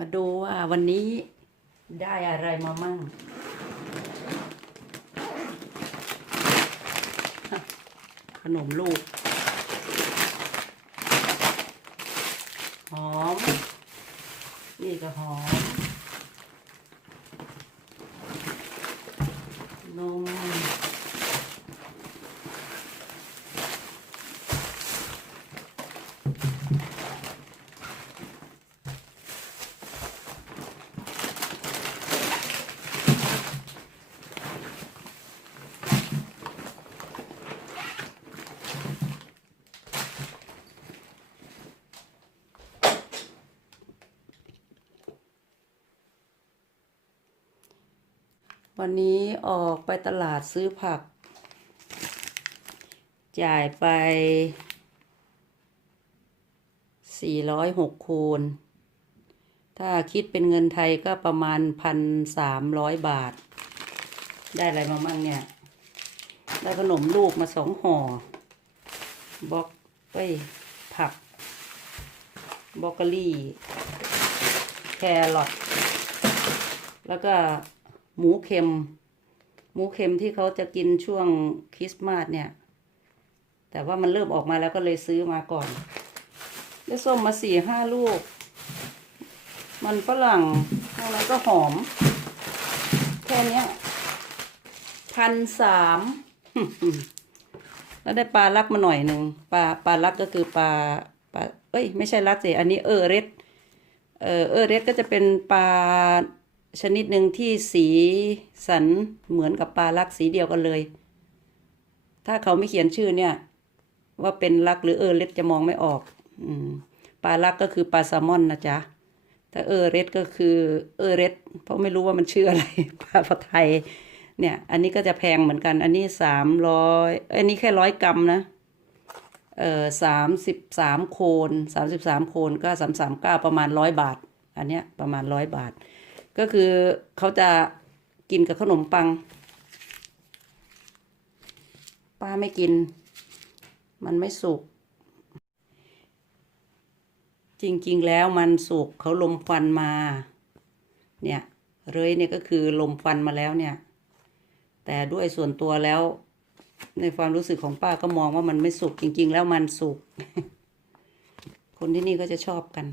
มาดูว่าวันนี้ได้อะไรมามั่ง ขนมลูก หอม นี่ก็หอม นม วันนี้ออกไปตลาดซื้อผัก จ่ายไป 406 คูณ ถ้าคิดเป็นเงินไทยก็ประมาณ 1,300 บาท ได้อะไรมามั่งเนี่ย ได้ขนมลูกมาสองห่อ บล็อกเอ้ย ผัก บล็อกโคลี่ แครอทแล้วก็ หมูเค็ม หมูเค็มที่เขาจะกินช่วงคริสต์มาสเนี่ย แต่ว่ามันเริ่มออกมาแล้วก็เลยซื้อมาก่อนได้ส้มมาสี่ห้าลูก มันฝรั่งอะไรก็หอม แค่นี้พันสามแล้วได้ปลาลักมาหน่อยหนึ่งปลาปลาลักก็คือปลาปลาเอ้ย ไม่ใช่ลักสิอันนี้เออเรดเออเออเรดก็จะเป็นปลา ชนิดหนึ่งที่สีสันเหมือนกับปลาลักสีเดียวกันเลย ถ้าเขาไม่เขียนชื่อเนี่ย ว่าเป็นลักหรือเออเรดจะมองไม่ออกอปลาลักก็คือปลาแซลมอนนะจ๊ะถ้าเออเรดก็คือเออเรดเพราะไม่รู้ว่ามันชื่ออะไรปลาภาไทย เนี่ย อันนี้ก็จะแพงเหมือนกัน อันนี้สามร้อยอันนี้แค่ร้อยกรัมนะเอ่อสามสิบสามโคนสามสิบสามโคนก็สามสามเก้าประมาณร้อยบาท อันเนี้ยประมาณร้อยบาท ก็คือเขาจะกินกับขนมปัง ป้าไม่กิน มันไม่สุก จริงๆแล้วมันสุกเขาลมควันมา เนี่ยเลยเนี่ยก็คือลมควันมาแล้วเนี่ย แต่ด้วยส่วนตัวแล้ว ในความรู้สึกของป้าก็มองว่ามันไม่สุกจริง ๆ แล้วมันสุก คนที่นี่ก็จะชอบกัน